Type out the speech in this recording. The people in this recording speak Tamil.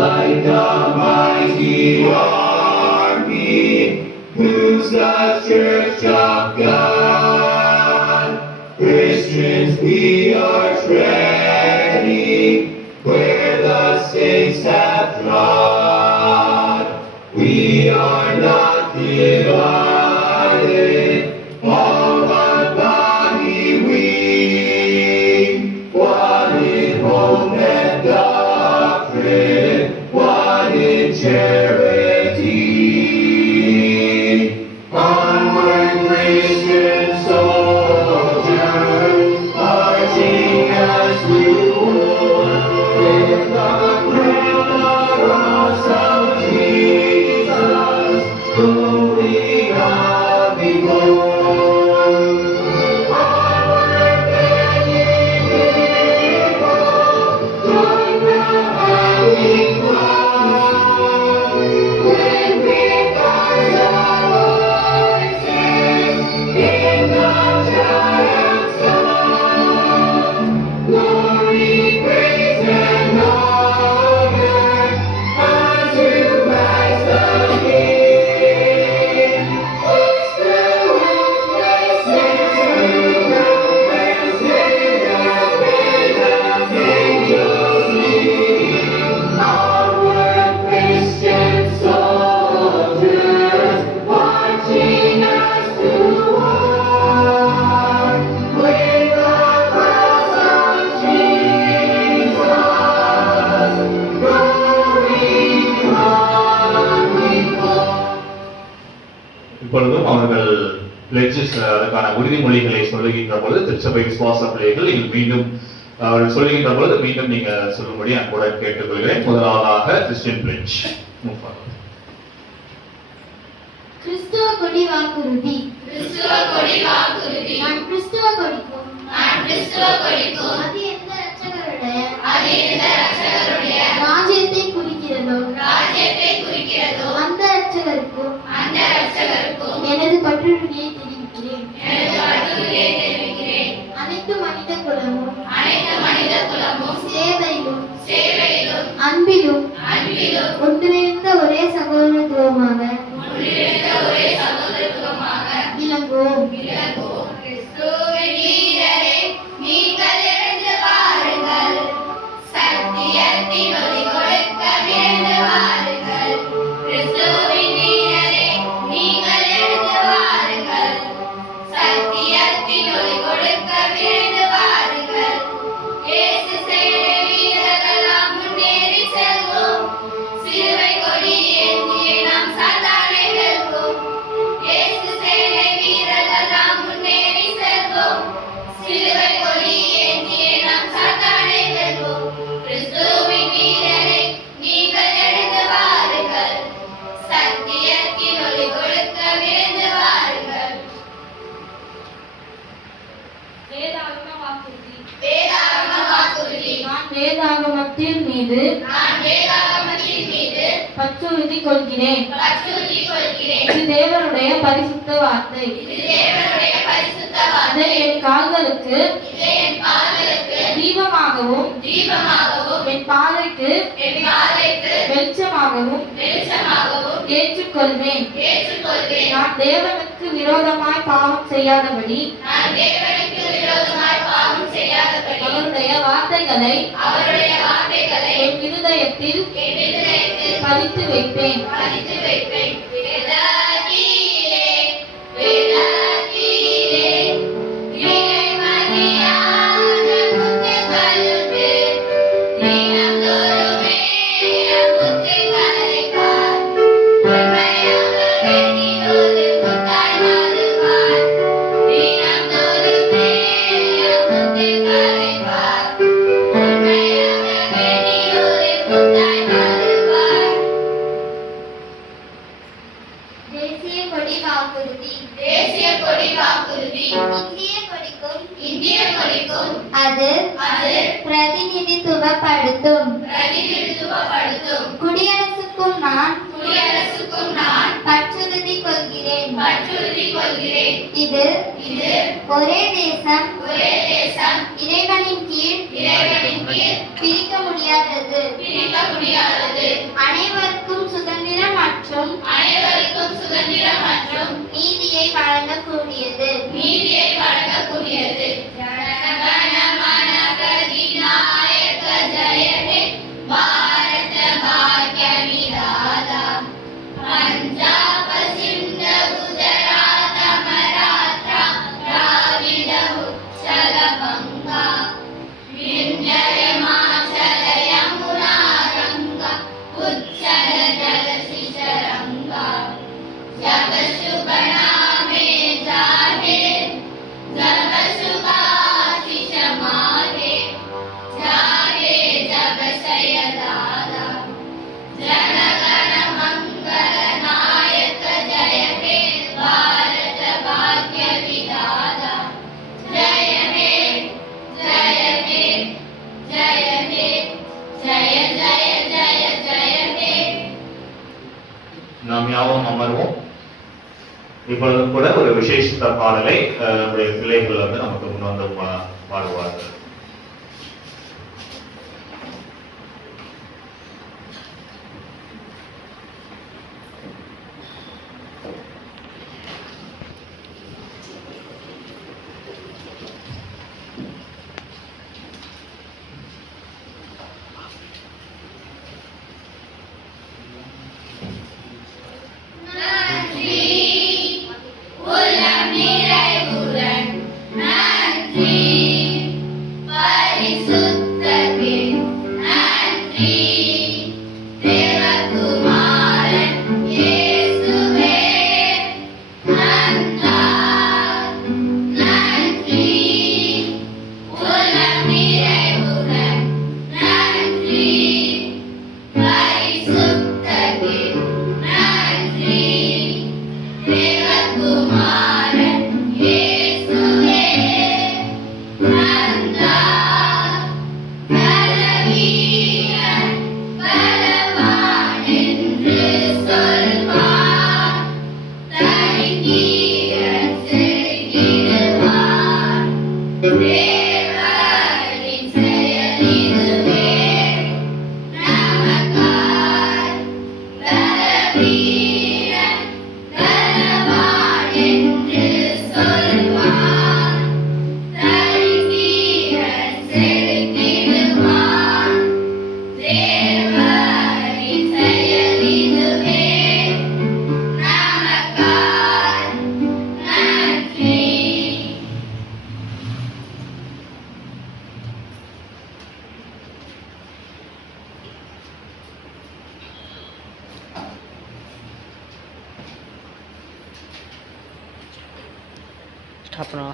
Like a mighty army, who's the church of God. Christians, we are treading where the saints have trod. We are not divided, all one body we, one in hope and doctrine, one in charity. Onward, Christian soldiers, marching as we would, with the cross of Jesus, going on before. Onward, then, ye people, join the happy flow, with victors of voices in the triumph song. Glory, praise, and honor unto Christ the King. Peace to helpless saints who rule and sinners made of angels sing. Onward, Christian soldiers, marching us to war, with the cross of Jesus, going on before. இப்பொழுதும் அவர்கள் pledges அதுக்கான உறுதிமொழிகளை சொல்லுகின்ற பொழுது திருச்சபை விசுவாச பிள்ளைகள் நீங்கள் மீண்டும் அவர்கள் சொல்லுகின்ற பொழுது மீண்டும் நீங்க சொல்லும்படி அன்போட கேட்டுக்கொள்கிறேன். முதலாவதாக கிறிஸ்டியன் பிளெட்ஜ். கிறிஸ்துவ கொடி வாக்குறுதி. கிறிஸ்துவ கொடி வாக்குறுதி. நான் கிறிஸ்துவ கொடிக்கும் நான் கிறிஸ்துவ கொடிக்கும் அது எந்த இரட்சகருடைய அது எந்த இரட்சகருடைய ராஜ்யத்தை குறிக்கிறதோ ராஜ்யத்தை குறிக்கிறதோ அந்த இரட்சகருக்கும் அந்த இரட்சகருக்கும் எனது பற்றுறுதியை தெரிவிக்கிறேன். எனது வாழ்த்துக்களை தெரிவிக்கிறேன். அனைத்து மனித குலமும் அனைத்து மனித குலமும் சேவையிலும் சேவையிலும் அன்பிலும் அன்பிலும் ஒன்றிணைந்த ஒரே சகோதரத்துவமாக ஒன்றிணைந்த ஒரே சகோதரத்துவமாக விளங்குவோம். விளங்குவோம். கிறிஸ்துவின் வீரரே, நீங்கள் எழுந்து வாருங்கள். சத்தியத்தின் ஒளி கொடுக்க விரைந்து வாருங்கள். கிறிஸ்துவின் வீரரே, நீங்கள் எழுந்து வாருங்கள். சத்தியத்தின் ஒளி கொடுக்க விரைந்து வாருங்கள். இயேசு சேனை வீரர்களாம் முன்னேறி செல்வோம். சிலுவை கொடி ஏந்தியே நாம் சாத்தானை வெல்வோம். இயேசு சேனை வீரர்களாம் முன்னேறி செல்வோம். சிலுவை கொடி ஏந்தியே நாம் சாத்தானை வெல்வோம். கிறிஸ்துவின் வீரரே, நீங்கள் எழுந்து வாருங்கள். சத்தியத்தின் ஒளி கொடுக்க விரைந்து வாருங்கள். வேதாகம வாக்குறுதி. வேதாகம வாக்குறுதி. நான் வேதாகமத்தின் மீது நான் வேதாகமத்தின் மீது பற்றுறுதி கொள்கிறேன். பற்றுறுதி கொள்கிறேன். இது தேவனுடைய பரிசுத்த வார்த்தை. இது தேவனுடைய பரிசுத்த அதை வார்த்தை. என் கால்களுக்கு இதை என் கால்களுக்கு தீபமாகவும் தீபமாகவும் என் பாதைக்கு என் பாதைக்கு வெளிச்சமாகவும் வெளிச்சமாகவும் ஏற்றுக்கொள்வேன். ஏற்றுக்கொள்வேன். நான் தேவனுக்கு விரோதமாய் பாவம் செய்யாதபடி நான் தேவனுக்கு விரோதமாய் பாவம் செய்யாதபடி அவருடைய வார்த்தைகளை அவருடைய வார்த்தைகளை என் இருதயத்தில் என் இதயத்தில் பதித்து வைப்பேன். பதித்து வைப்பேன். வேதாகீரே, வேதாகீரே, விலைமதியான முத்துக்களுக்கு தினந்தோறுமே முத்துக்களை பார். உண்மையாக வெண்ணிலோடு முத்தாய் மாறுவார். தினந்தோறுமே முத்துக்களை பார். உண்மையாக வெண்ணிலோடு முத்தாய் மாறுவார். குடியரசுக்கும் நான் பற்றுறுதி கொள்கிறேன். இது ஒரே தேசம் இறைவனின் கீழ் பிரிக்க முடியாதது. அனைவருக்கும் சுதந்திரம் மற்றும் நீதியை வழங்கக்கூடியது. நாம் யாவும் அமர்வோம். இப்பொழுது கூட ஒரு விசேஷித்த பாடலை நம்முடைய பிள்ளைகள் நமக்கு முன் வந்து பாடுவார்கள். ஸ்டாப் பண்ணுவா.